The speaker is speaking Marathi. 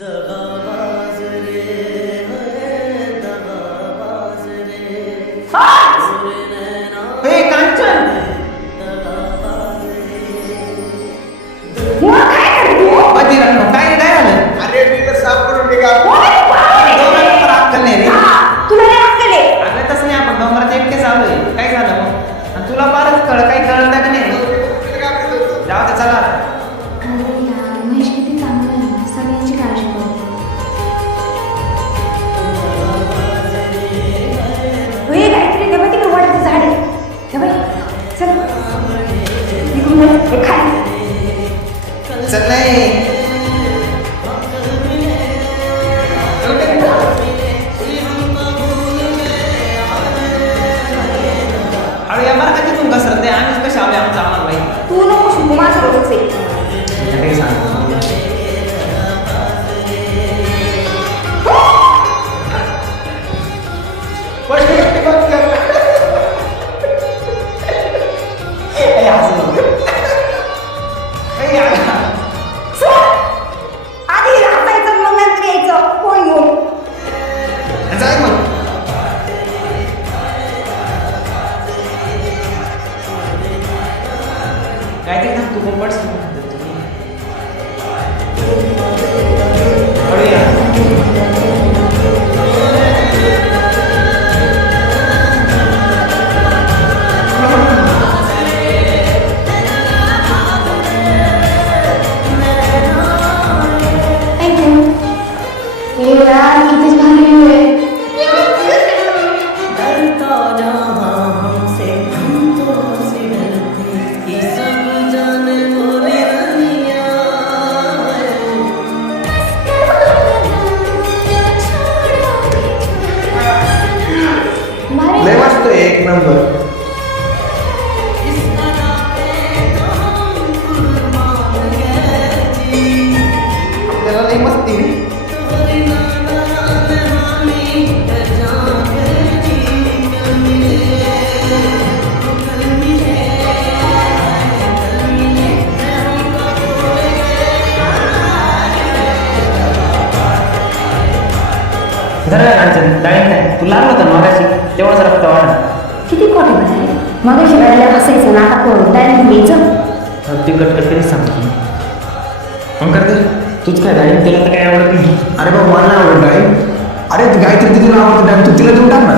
दगाबाज रे दगाबाज रे हे कांचन बजीरांनो काय काय झालं? अरे मी तर साफ करून निघा. डोंगरात तर अक्कल नाही रे. तुला नाही अक्कल आहे? अगं तसं नाही, आपण डोंगरात एकटे चाललोय. काय झालं मग? आणि तुला फारच काही कळत का नाही? जाऊ दे चला. अरे यार, महेश किती चांगला आहे, सगळ्यांची काळजी करतो. हे काहीतरी तेव्हा तिकडे वडाचं झाड आहे. तेव्हा चल तिकडून वळ, हे खाली. चल नाही. अरे या बरं का तिथून घसरत आहे, आम्हीच कशा आलोय आमचं आम्हाला माहिती. तू नको शिकू, माझं रोजच आहे. काही सांग. ए, हसू नको. ए, या. आधी हसायचं, मग नंतर यायचं फोन घेऊन. जाय मग. काहीतरी ना तू पण पडस डरता जहाँ हमसे हम तो से डरते ये सब जाने मोरी रनिया लय वाजतोय एक नंबर. इस तरह पे तो हम कुर्बान गए जी आपल्याला लय मस्ती. तोरी नाना ने हामी जान जी कल मिले कल मिले हमको भूल जरा कांचन डाळिंब नाही तू लागलं होतं मगाशी तेवढं जरा फक्त वाढ. किती खोटे म्हणाले, मग शिवायला हसायचं ना, आता कोण डायरेक्ट घ्यायचं. ती कटकट सांगतो मग करते तूच काय डाळिंब तुला तर काय आवडत नाही. अरे बाबा मला नाही आवडत डाळिंब. अरे ती गायत्री तुला आवडत डाळिंब, तू तिला देऊन टाक ना.